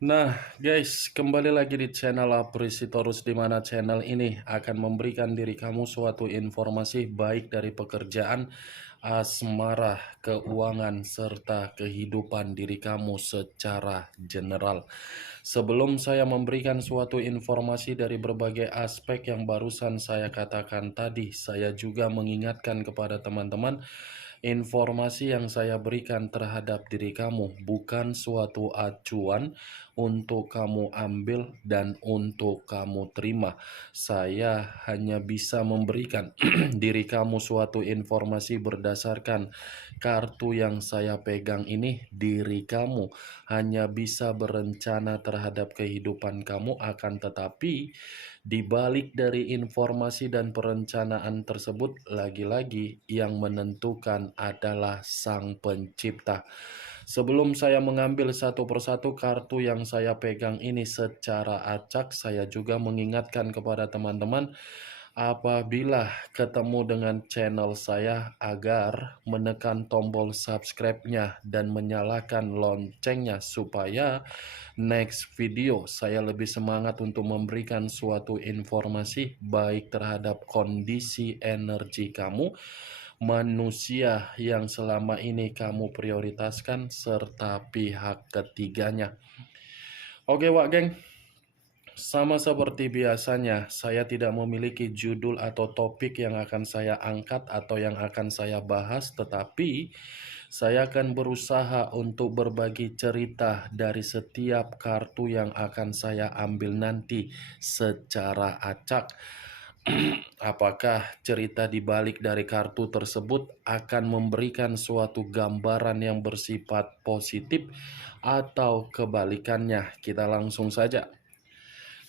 Nah, guys, kembali lagi di channel Apresitorus, di mana channel ini akan memberikan diri kamu suatu informasi baik dari pekerjaan, asmara, keuangan, serta kehidupan diri kamu secara general. Sebelum saya memberikan suatu informasi dari berbagai aspek yang barusan saya katakan tadi, saya juga mengingatkan kepada teman-teman, informasi yang saya berikan terhadap diri kamu bukan suatu acuan untuk kamu ambil dan untuk kamu terima. Saya hanya bisa memberikan diri kamu suatu informasi berdasarkan kartu yang saya pegang ini. Diri kamu hanya bisa berencana terhadap kehidupan kamu, akan tetapi di balik dari informasi dan perencanaan tersebut, lagi-lagi yang menentukan adalah Sang Pencipta. Sebelum saya mengambil satu persatu kartu yang saya pegang ini secara acak, saya juga mengingatkan kepada teman-teman, apabila ketemu dengan channel saya, agar menekan tombol subscribe-nya dan menyalakan loncengnya supaya next video saya lebih semangat untuk memberikan suatu informasi baik terhadap kondisi energi kamu, manusia yang selama ini kamu prioritaskan, serta pihak ketiganya. Oke Wak Geng, sama seperti biasanya, saya tidak memiliki judul atau topik yang akan saya angkat atau yang akan saya bahas, tetapi saya akan berusaha untuk berbagi cerita dari setiap kartu yang akan saya ambil nanti secara acak. Apakah cerita di balik dari kartu tersebut akan memberikan suatu gambaran yang bersifat positif atau kebalikannya? Kita langsung saja.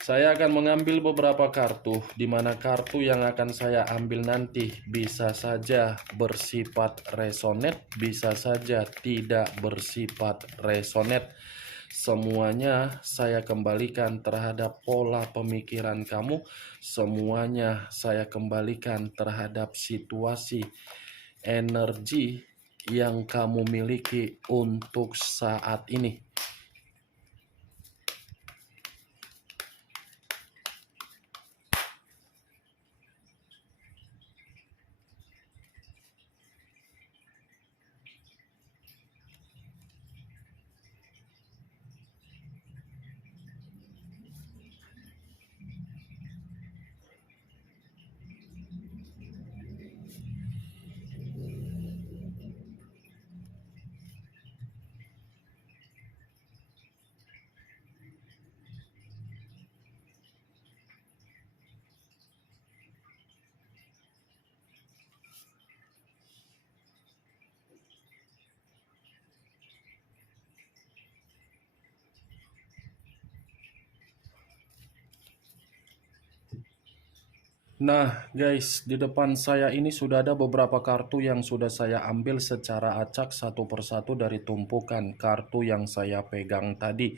Saya akan mengambil beberapa kartu, di mana kartu yang akan saya ambil nanti bisa saja bersifat resonet, bisa saja tidak bersifat resonet. Semuanya saya kembalikan terhadap pola pemikiran kamu, semuanya saya kembalikan terhadap situasi energi yang kamu miliki untuk saat ini. Nah guys, di depan saya ini sudah ada beberapa kartu yang sudah saya ambil secara acak satu persatu dari tumpukan kartu yang saya pegang tadi.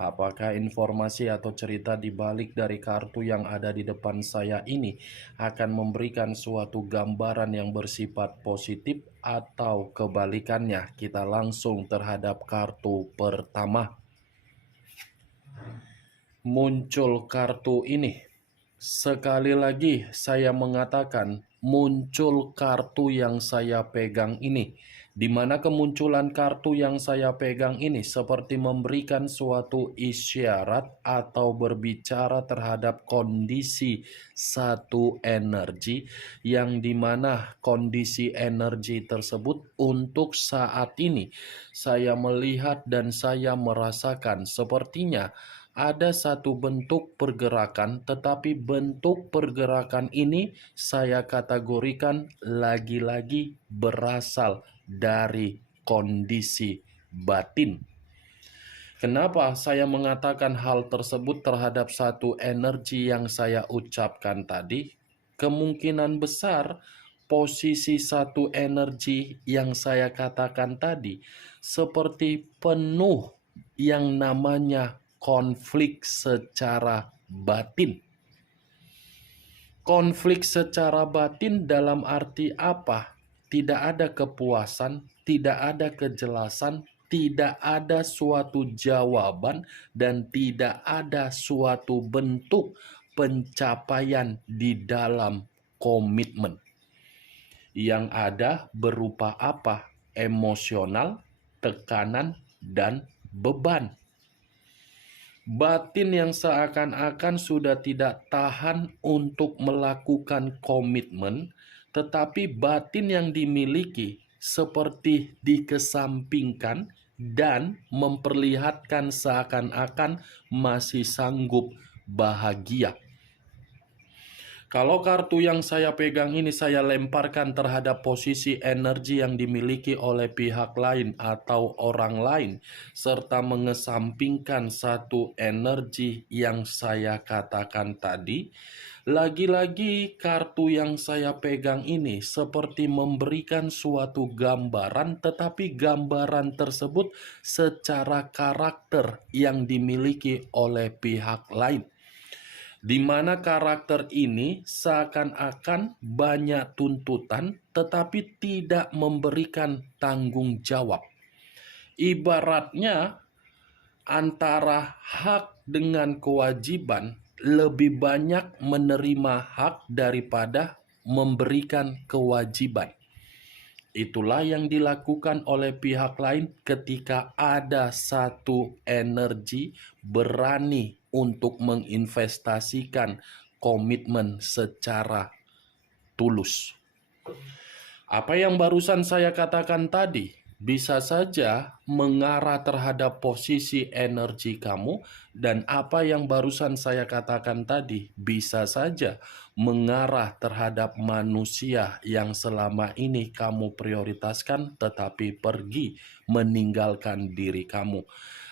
Apakah informasi atau cerita di balik dari kartu yang ada di depan saya ini akan memberikan suatu gambaran yang bersifat positif atau kebalikannya? Kita langsung terhadap kartu pertama. Muncul kartu ini. Sekali lagi saya mengatakan, muncul kartu yang saya pegang ini, di mana kemunculan kartu yang saya pegang ini seperti memberikan suatu isyarat atau berbicara terhadap kondisi satu energi, yang dimana kondisi energi tersebut untuk saat ini saya melihat dan saya merasakan sepertinya ada satu bentuk pergerakan, tetapi bentuk pergerakan ini saya kategorikan lagi-lagi berasal dari kondisi batin. Kenapa saya mengatakan hal tersebut terhadap satu energi yang saya ucapkan tadi? Kemungkinan besar posisi satu energi yang saya katakan tadi seperti penuh yang namanya konflik secara batin. Konflik secara batin dalam arti apa? Tidak ada kepuasan, tidak ada kejelasan, tidak ada suatu jawaban dan tidak ada suatu bentuk pencapaian di dalam komitmen. Yang ada berupa apa? Emosional, tekanan, dan beban. Batin yang seakan-akan sudah tidak tahan untuk melakukan komitmen, tetapi batin yang dimiliki seperti dikesampingkan dan memperlihatkan seakan-akan masih sanggup bahagia. Kalau kartu yang saya pegang ini saya lemparkan terhadap posisi energi yang dimiliki oleh pihak lain atau orang lain, serta mengesampingkan satu energi yang saya katakan tadi, lagi-lagi kartu yang saya pegang ini seperti memberikan suatu gambaran, tetapi gambaran tersebut secara karakter yang dimiliki oleh pihak lain, di mana karakter ini seakan-akan banyak tuntutan tetapi tidak memberikan tanggung jawab. Ibaratnya antara hak dengan kewajiban, lebih banyak menerima hak daripada memberikan kewajiban. Itulah yang dilakukan oleh pihak lain ketika ada satu energi berani untuk menginvestasikan komitmen secara tulus. Apa yang barusan saya katakan tadi bisa saja mengarah terhadap posisi energi kamu, dan apa yang barusan saya katakan tadi bisa saja mengarah terhadap manusia yang selama ini kamu prioritaskan tetapi pergi meninggalkan diri kamu.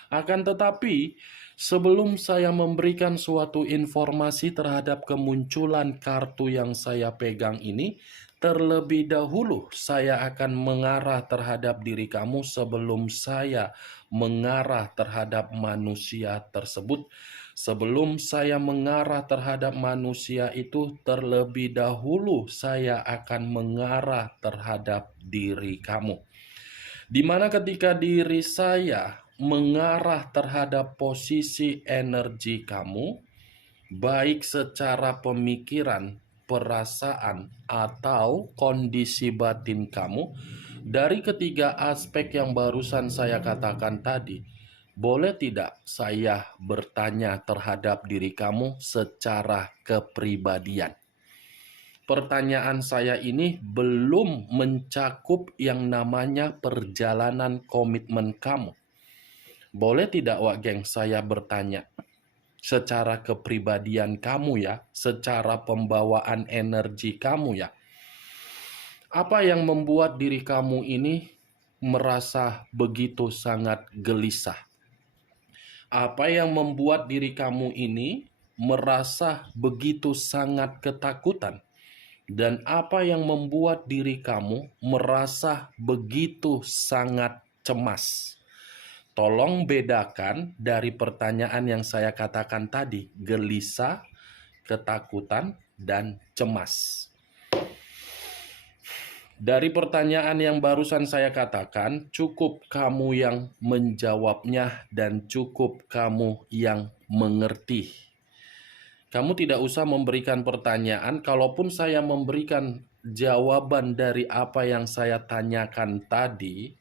Akan tetapi, sebelum saya memberikan suatu informasi terhadap kemunculan kartu yang saya pegang ini, terlebih dahulu saya akan mengarah terhadap diri kamu sebelum saya mengarah terhadap manusia tersebut. Sebelum saya mengarah terhadap manusia itu, terlebih dahulu saya akan mengarah terhadap diri kamu. Di mana ketika diri saya mengarah terhadap posisi energi kamu, baik secara pemikiran, perasaan, atau kondisi batin kamu, dari ketiga aspek yang barusan saya katakan tadi, boleh tidak saya bertanya terhadap diri kamu secara kepribadian? Pertanyaan saya ini belum mencakup yang namanya perjalanan komitmen kamu. Boleh tidak, Wak Geng, saya bertanya secara kepribadian kamu ya, secara pembawaan energi kamu ya. Apa yang membuat diri kamu ini merasa begitu sangat gelisah? Apa yang membuat diri kamu ini merasa begitu sangat ketakutan? Dan apa yang membuat diri kamu merasa begitu sangat cemas? Tolong bedakan dari pertanyaan yang saya katakan tadi, gelisah, ketakutan, dan cemas. Dari pertanyaan yang barusan saya katakan, cukup kamu yang menjawabnya dan cukup kamu yang mengerti. Kamu tidak usah memberikan pertanyaan, kalaupun saya memberikan jawaban dari apa yang saya tanyakan tadi,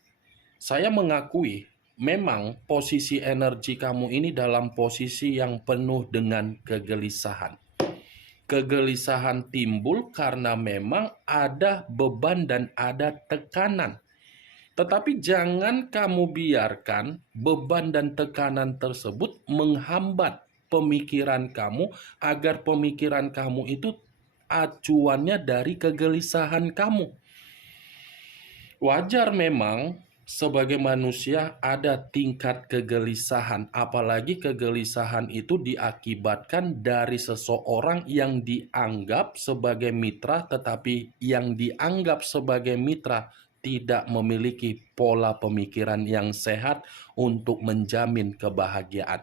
saya mengakui memang posisi energi kamu ini dalam posisi yang penuh dengan kegelisahan. Kegelisahan timbul karena memang ada beban dan ada tekanan. Tetapi jangan kamu biarkan beban dan tekanan tersebut menghambat pemikiran kamu, agar pemikiran kamu itu acuannya dari kegelisahan kamu. Wajar memang sebagai manusia ada tingkat kegelisahan, apalagi kegelisahan itu diakibatkan dari seseorang yang dianggap sebagai mitra, tetapi yang dianggap sebagai mitra tidak memiliki pola pemikiran yang sehat untuk menjamin kebahagiaan.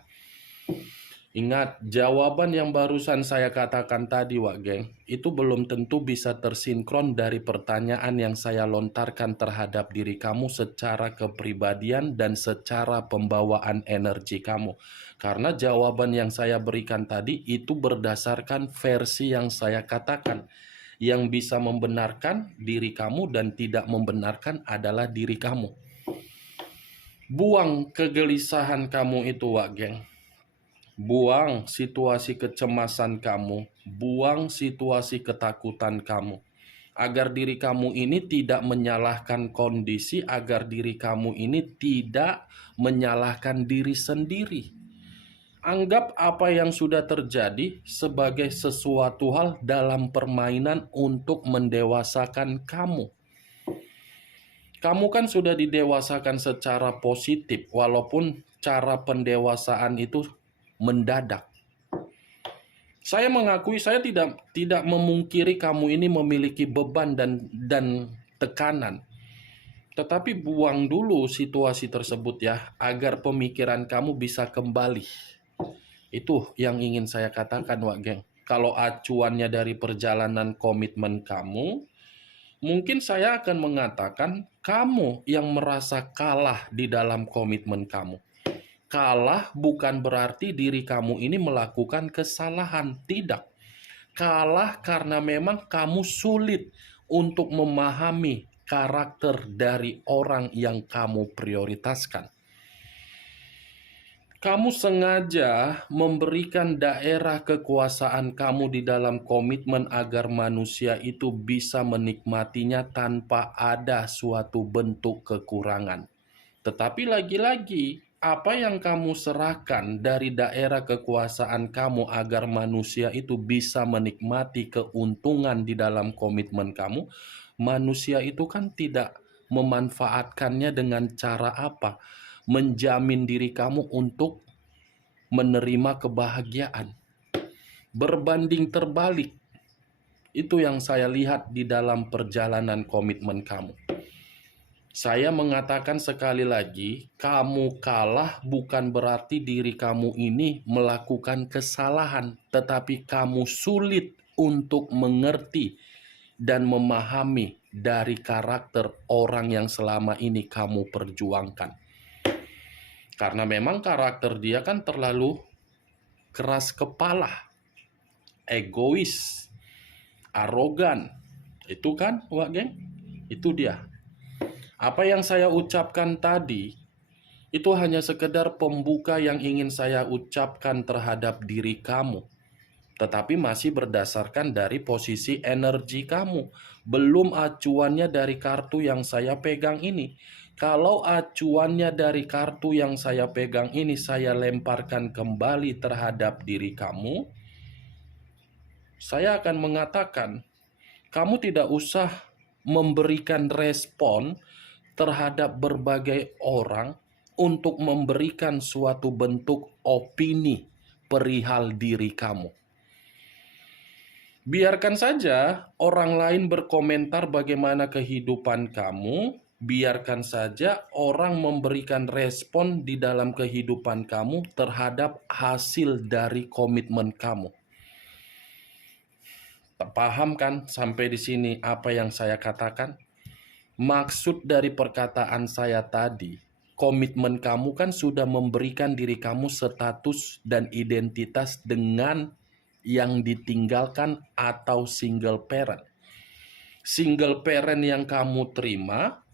Ingat, jawaban yang barusan saya katakan tadi, Wak Geng, itu belum tentu bisa tersinkron dari pertanyaan yang saya lontarkan terhadap diri kamu secara kepribadian dan secara pembawaan energi kamu. Karena jawaban yang saya berikan tadi itu berdasarkan versi yang saya katakan. Yang bisa membenarkan diri kamu dan tidak membenarkan adalah diri kamu. Buang kegelisahan kamu itu, Wak Geng. Buang situasi kecemasan kamu, buang situasi ketakutan kamu. Agar diri kamu ini tidak menyalahkan kondisi, agar diri kamu ini tidak menyalahkan diri sendiri. Anggap apa yang sudah terjadi sebagai sesuatu hal dalam permainan untuk mendewasakan kamu. Kamu kan sudah didewasakan secara positif, walaupun cara pendewasaan itu mendadak. Saya mengakui saya tidak memungkiri kamu ini memiliki beban dan tekanan. Tetapi buang dulu situasi tersebut ya, agar pemikiran kamu bisa kembali. Itu yang ingin saya katakan, Wak Geng. Kalau acuannya dari perjalanan komitmen kamu, mungkin saya akan mengatakan kamu yang merasa kalah di dalam komitmen kamu. Kalah bukan berarti diri kamu ini melakukan kesalahan, tidak. Kalah karena memang kamu sulit untuk memahami karakter dari orang yang kamu prioritaskan. Kamu sengaja memberikan daerah kekuasaan kamu di dalam komitmen agar manusia itu bisa menikmatinya tanpa ada suatu bentuk kekurangan. Tetapi lagi-lagi, apa yang kamu serahkan dari daerah kekuasaan kamu agar manusia itu bisa menikmati keuntungan di dalam komitmen kamu, manusia itu kan tidak memanfaatkannya dengan cara apa? Menjamin diri kamu untuk menerima kebahagiaan. Berbanding terbalik, itu yang saya lihat di dalam perjalanan komitmen kamu. Saya mengatakan sekali lagi, kamu kalah bukan berarti diri kamu ini melakukan kesalahan, tetapi kamu sulit untuk mengerti dan memahami dari karakter orang yang selama ini kamu perjuangkan. Karena memang karakter dia kan terlalu keras kepala, egois, arogan. Itu kan, Wak Geng? Itu dia. Apa yang saya ucapkan tadi, itu hanya sekedar pembuka yang ingin saya ucapkan terhadap diri kamu. Tetapi masih berdasarkan dari posisi energi kamu. Belum acuannya dari kartu yang saya pegang ini. Kalau acuannya dari kartu yang saya pegang ini saya lemparkan kembali terhadap diri kamu, saya akan mengatakan, kamu tidak usah memberikan respon terhadap berbagai orang untuk memberikan suatu bentuk opini perihal diri kamu. Biarkan saja orang lain berkomentar bagaimana kehidupan kamu, biarkan saja orang memberikan respon di dalam kehidupan kamu terhadap hasil dari komitmen kamu. Paham kan sampai di sini apa yang saya katakan? Maksud dari perkataan saya tadi, komitmen kamu kan sudah memberikan diri kamu status dan identitas dengan yang ditinggalkan atau single parent. Single parent yang kamu terima,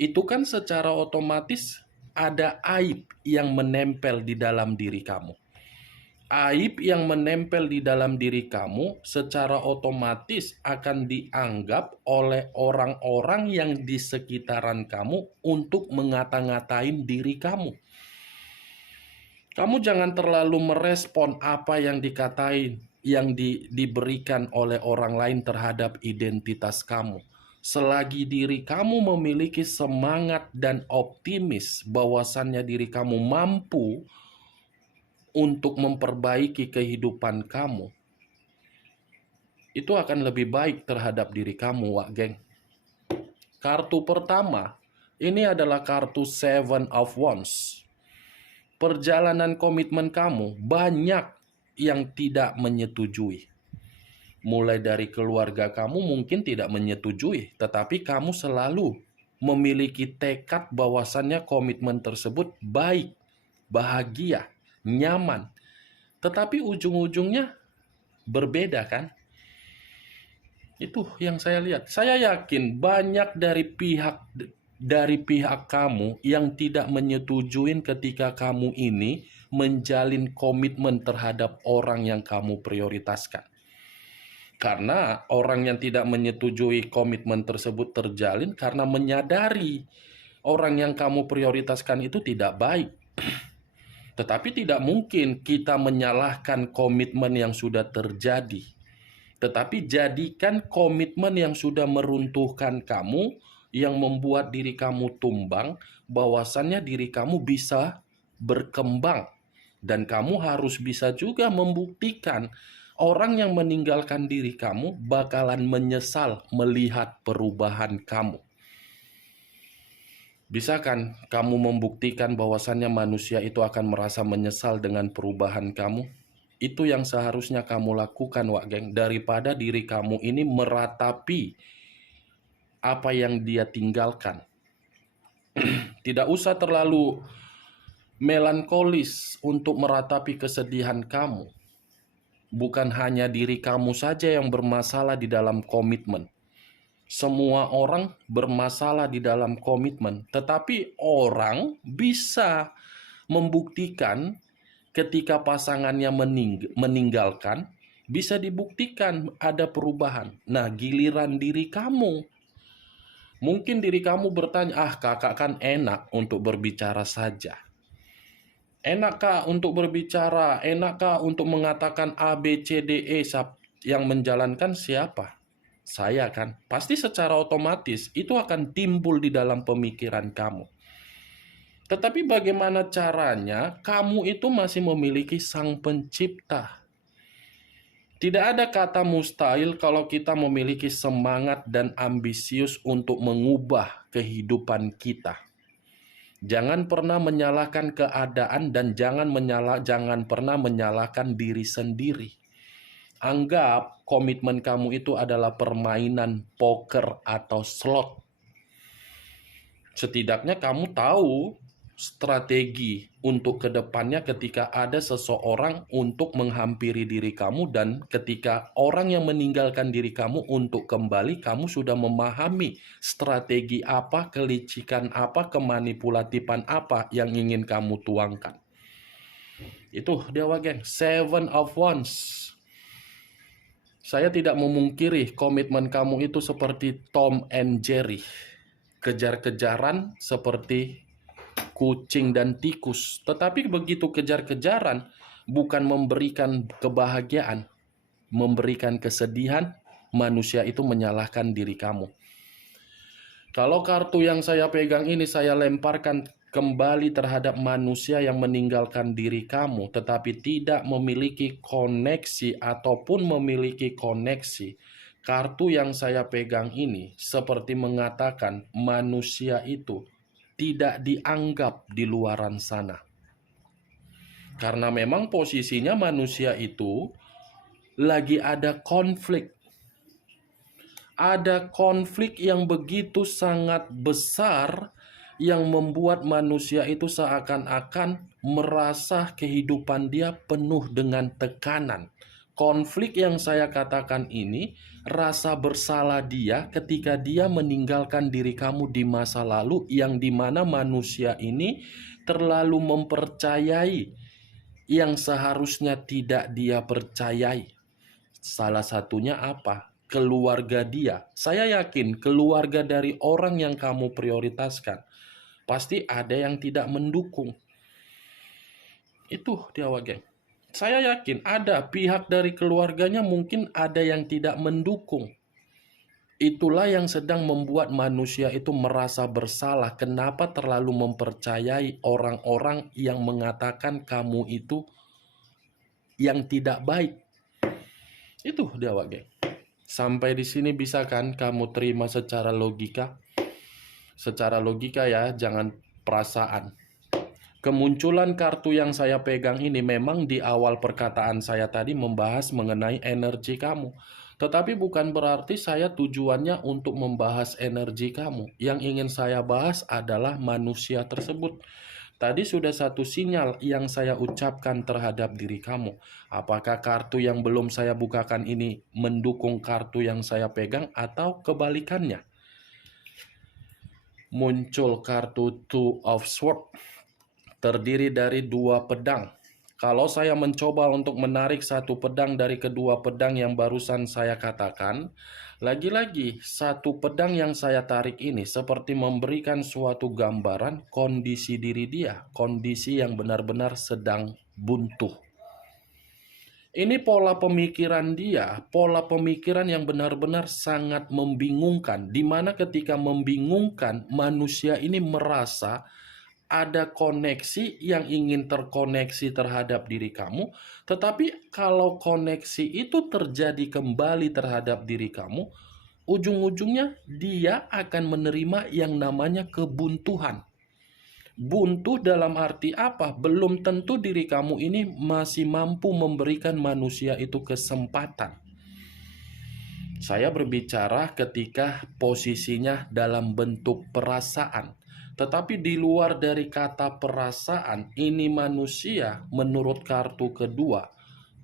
itu kan secara otomatis ada aib yang menempel di dalam diri kamu. Aib yang menempel di dalam diri kamu secara otomatis akan dianggap oleh orang-orang yang di sekitaran kamu untuk mengata-ngatain diri kamu. Kamu jangan terlalu merespon apa yang dikatain, yang diberikan oleh orang lain terhadap identitas kamu. Selagi diri kamu memiliki semangat dan optimis bahwasannya diri kamu mampu untuk memperbaiki kehidupan kamu, itu akan lebih baik terhadap diri kamu, Wak Geng. Kartu pertama, ini adalah kartu Seven of Wands. Perjalanan komitmen kamu banyak yang tidak menyetujui. Mulai dari keluarga kamu mungkin tidak menyetujui, tetapi kamu selalu memiliki tekad bahwasannya komitmen tersebut baik, bahagia, nyaman. Tetapi ujung-ujungnya berbeda kan? Itu yang saya lihat. Saya yakin banyak dari pihak kamu yang tidak menyetujui ketika kamu ini menjalin komitmen terhadap orang yang kamu prioritaskan. Karena orang yang tidak menyetujui komitmen tersebut terjalin karena menyadari orang yang kamu prioritaskan itu tidak baik. Tetapi tidak mungkin kita menyalahkan komitmen yang sudah terjadi. Tetapi jadikan komitmen yang sudah meruntuhkan kamu, yang membuat diri kamu tumbang, bahwasannya diri kamu bisa berkembang. Dan kamu harus bisa juga membuktikan orang yang meninggalkan diri kamu bakalan menyesal melihat perubahan kamu. Bisa kan kamu membuktikan bahwasannya manusia itu akan merasa menyesal dengan perubahan kamu? Itu yang seharusnya kamu lakukan, Wak Geng, daripada diri kamu ini meratapi apa yang dia tinggalkan. Tidak usah terlalu melankolis untuk meratapi kesedihan kamu. Bukan hanya diri kamu saja yang bermasalah di dalam komitmen. Semua orang bermasalah di dalam komitmen, tetapi orang bisa membuktikan ketika pasangannya meninggalkan, bisa dibuktikan ada perubahan. Nah, giliran diri kamu, mungkin diri kamu bertanya, kakak kan enak untuk berbicara saja. Enakkah untuk berbicara? Enakkah untuk mengatakan A, B, C, D, E? Yang menjalankan siapa? Saya kan. Pasti secara otomatis itu akan timbul di dalam pemikiran kamu. Tetapi bagaimana caranya kamu itu masih memiliki Sang Pencipta? Tidak ada kata mustahil kalau kita memiliki semangat dan ambisius untuk mengubah kehidupan kita. Jangan pernah menyalahkan keadaan dan jangan pernah menyalahkan diri sendiri. Anggap komitmen kamu itu adalah permainan poker atau slot. Setidaknya kamu tahu strategi untuk kedepannya ketika ada seseorang untuk menghampiri diri kamu, dan ketika orang yang meninggalkan diri kamu untuk kembali, kamu sudah memahami strategi apa, kelicikan apa, kemanipulatifan apa yang ingin kamu tuangkan. Itu dia, Wak, Seven of Wands. Saya tidak memungkiri komitmen kamu itu seperti Tom and Jerry. Kejar-kejaran seperti kucing dan tikus. Tetapi begitu kejar-kejaran bukan memberikan kebahagiaan, memberikan kesedihan, manusia itu menyalahkan diri kamu. Kalau kartu yang saya pegang ini saya lemparkan kembali terhadap manusia yang meninggalkan diri kamu, tetapi tidak memiliki koneksi ataupun memiliki koneksi. Kartu yang saya pegang ini seperti mengatakan manusia itu tidak dianggap di luaran sana. Karena memang posisinya manusia itu lagi ada konflik. Ada konflik yang begitu sangat besar yang membuat manusia itu seakan-akan merasa kehidupan dia penuh dengan tekanan. Konflik yang saya katakan ini, rasa bersalah dia ketika dia meninggalkan diri kamu di masa lalu, yang dimana manusia ini terlalu mempercayai yang seharusnya tidak dia percayai. Salah satunya apa? Keluarga dia. Saya yakin keluarga dari orang yang kamu prioritaskan pasti ada yang tidak mendukung. Itu dia, Wak. Saya yakin ada pihak dari keluarganya mungkin ada yang tidak mendukung. Itulah yang sedang membuat manusia itu merasa bersalah. Kenapa terlalu mempercayai orang-orang yang mengatakan kamu itu yang tidak baik. Itu dia, Wak. Sampai di sini bisa kan kamu terima secara logika? Secara logika ya, jangan perasaan. Kemunculan kartu yang saya pegang ini memang di awal perkataan saya tadi membahas mengenai energi kamu. Tetapi bukan berarti saya tujuannya untuk membahas energi kamu. Yang ingin saya bahas adalah manusia tersebut. Tadi sudah satu sinyal yang saya ucapkan terhadap diri kamu. Apakah kartu yang belum saya bukakan ini mendukung kartu yang saya pegang atau kebalikannya? Muncul kartu Two of Swords, terdiri dari dua pedang. Kalau saya mencoba untuk menarik satu pedang dari kedua pedang yang barusan saya katakan, lagi-lagi satu pedang yang saya tarik ini seperti memberikan suatu gambaran kondisi diri dia, kondisi yang benar-benar sedang buntu. Ini pola pemikiran dia, pola pemikiran yang benar-benar sangat membingungkan, di mana ketika membingungkan, manusia ini merasa ada koneksi yang ingin terkoneksi terhadap diri kamu, tetapi kalau koneksi itu terjadi kembali terhadap diri kamu, ujung-ujungnya dia akan menerima yang namanya kebuntuhan. Buntu dalam arti apa? Belum tentu diri kamu ini masih mampu memberikan manusia itu kesempatan. Saya berbicara ketika posisinya dalam bentuk perasaan. Tetapi di luar dari kata perasaan, ini manusia menurut kartu kedua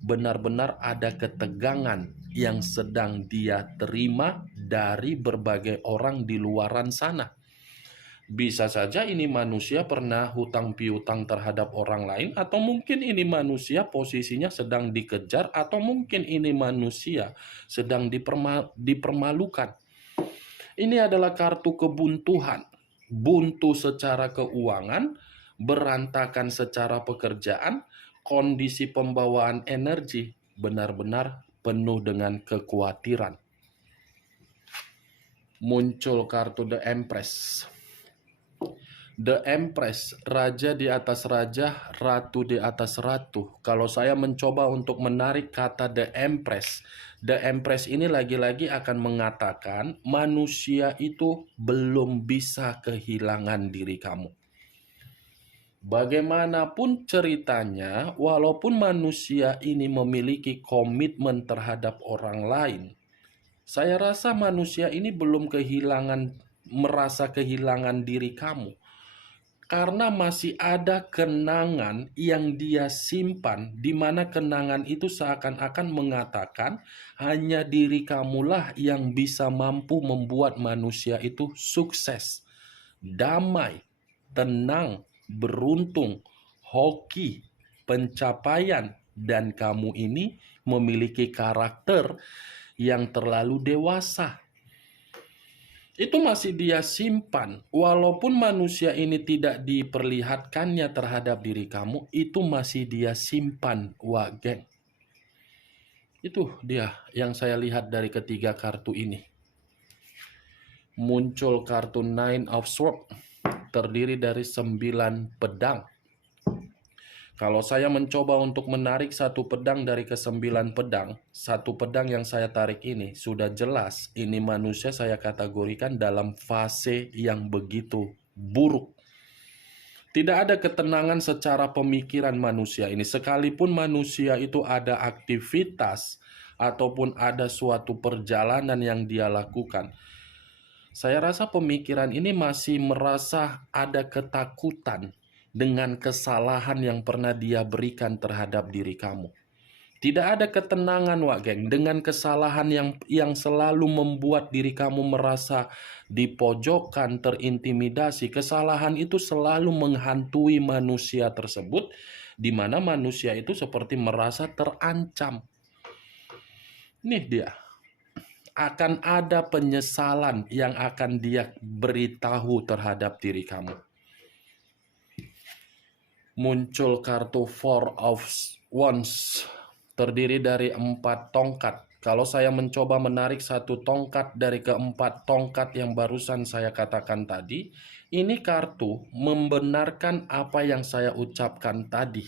benar-benar ada ketegangan yang sedang dia terima dari berbagai orang di luaran sana. Bisa saja ini manusia pernah hutang piutang terhadap orang lain, atau mungkin ini manusia posisinya sedang dikejar, atau mungkin ini manusia sedang dipermalukan. Ini adalah kartu kebuntuhan. Buntu secara keuangan, berantakan secara pekerjaan, kondisi pembawaan energi benar-benar penuh dengan kekhawatiran. Muncul kartu The Empress. The Empress, raja di atas raja, ratu di atas ratu. Kalau saya mencoba untuk menarik kata The Empress ini lagi-lagi akan mengatakan manusia itu belum bisa kehilangan diri kamu. Bagaimanapun ceritanya, walaupun manusia ini memiliki komitmen terhadap orang lain, saya rasa manusia ini belum merasa kehilangan diri kamu. Karena masih ada kenangan yang dia simpan, di mana kenangan itu seakan-akan mengatakan hanya diri kamulah yang bisa mampu membuat manusia itu sukses, damai, tenang, beruntung, hoki, pencapaian, dan kamu ini memiliki karakter yang terlalu dewasa. Itu masih dia simpan. Walaupun manusia ini tidak diperlihatkannya terhadap diri kamu, itu masih dia simpan, wah geng. Itu dia yang saya lihat dari ketiga kartu ini. Muncul kartu Nine of Swords, terdiri dari 9 pedang. Kalau saya mencoba untuk menarik satu pedang dari ke-9 pedang, satu pedang yang saya tarik ini sudah jelas ini manusia saya kategorikan dalam fase yang begitu buruk. Tidak ada ketenangan secara pemikiran manusia ini. Sekalipun manusia itu ada aktivitas ataupun ada suatu perjalanan yang dia lakukan, saya rasa pemikiran ini masih merasa ada ketakutan dengan kesalahan yang pernah dia berikan terhadap diri kamu. Tidak ada ketenangan, Wak Geng, dengan kesalahan yang selalu membuat diri kamu merasa dipojokkan, terintimidasi. Kesalahan itu selalu menghantui manusia tersebut, di mana manusia itu seperti merasa terancam. Nih dia, akan ada penyesalan yang akan dia beritahu terhadap diri kamu. Muncul kartu Four of Wands, terdiri dari 4 tongkat. Kalau saya mencoba menarik satu tongkat dari ke-4 tongkat yang barusan saya katakan tadi, ini kartu membenarkan apa yang saya ucapkan tadi.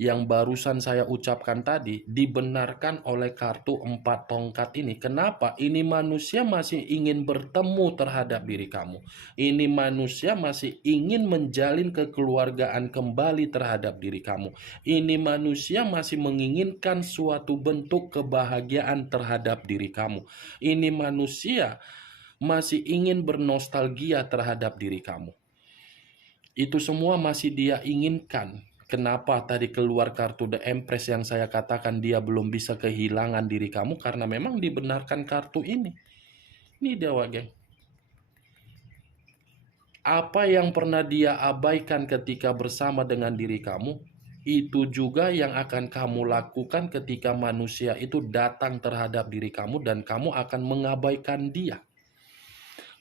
yang barusan saya ucapkan tadi dibenarkan oleh kartu 4 tongkat ini. Kenapa? Ini manusia masih ingin bertemu terhadap diri kamu. Ini manusia masih ingin menjalin kekeluargaan kembali terhadap diri kamu. Ini manusia masih menginginkan suatu bentuk kebahagiaan terhadap diri kamu. Ini manusia masih ingin bernostalgia terhadap diri kamu. Itu semua masih dia inginkan. Kenapa tadi keluar kartu The Empress yang saya katakan dia belum bisa kehilangan diri kamu? Karena memang dibenarkan kartu ini. Ini dia, geng. Apa yang pernah dia abaikan ketika bersama dengan diri kamu, itu juga yang akan kamu lakukan ketika manusia itu datang terhadap diri kamu dan kamu akan mengabaikan dia.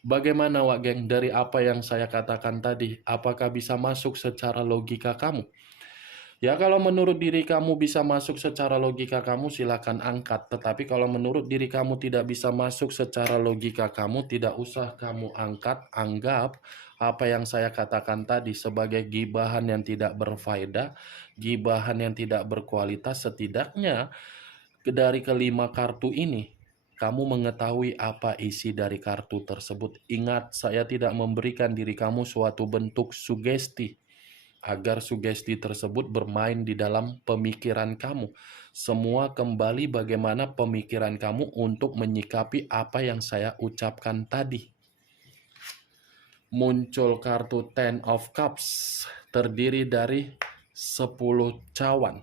Bagaimana, geng, dari apa yang saya katakan tadi? Apakah bisa masuk secara logika kamu? Ya, kalau menurut diri kamu bisa masuk secara logika kamu, silakan angkat. Tetapi kalau menurut diri kamu tidak bisa masuk secara logika kamu, tidak usah kamu angkat. Anggap apa yang saya katakan tadi sebagai gibahan yang tidak berfaedah, gibahan yang tidak berkualitas. Setidaknya dari kelima kartu ini, kamu mengetahui apa isi dari kartu tersebut. Ingat, saya tidak memberikan diri kamu suatu bentuk sugesti agar sugesti tersebut bermain di dalam pemikiran kamu. Semua kembali bagaimana pemikiran kamu untuk menyikapi apa yang saya ucapkan tadi. Muncul kartu Ten of Cups, terdiri dari 10 cawan.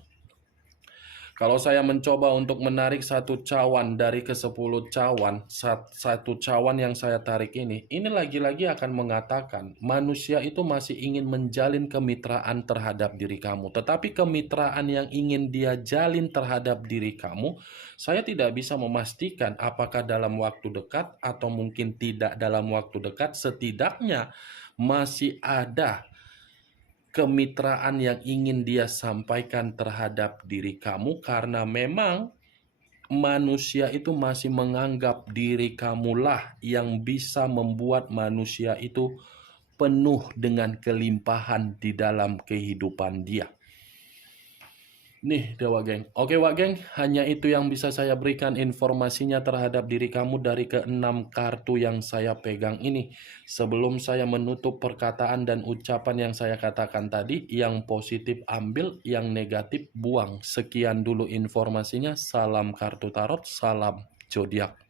Kalau saya mencoba untuk menarik satu cawan dari ke-10 cawan, satu cawan yang saya tarik ini lagi-lagi akan mengatakan manusia itu masih ingin menjalin kemitraan terhadap diri kamu. Tetapi kemitraan yang ingin dia jalin terhadap diri kamu, saya tidak bisa memastikan apakah dalam waktu dekat atau mungkin tidak dalam waktu dekat. Setidaknya masih ada kemitraan yang ingin dia sampaikan terhadap diri kamu, karena memang manusia itu masih menganggap diri kamulah yang bisa membuat manusia itu penuh dengan kelimpahan di dalam kehidupan dia. Nih, Dewa Geng. Oke, Wak Geng, hanya itu yang bisa saya berikan informasinya terhadap diri kamu dari ke-6 kartu yang saya pegang ini. Sebelum saya menutup perkataan dan ucapan yang saya katakan tadi, yang positif ambil, yang negatif buang. Sekian dulu informasinya. Salam kartu tarot, salam zodiak.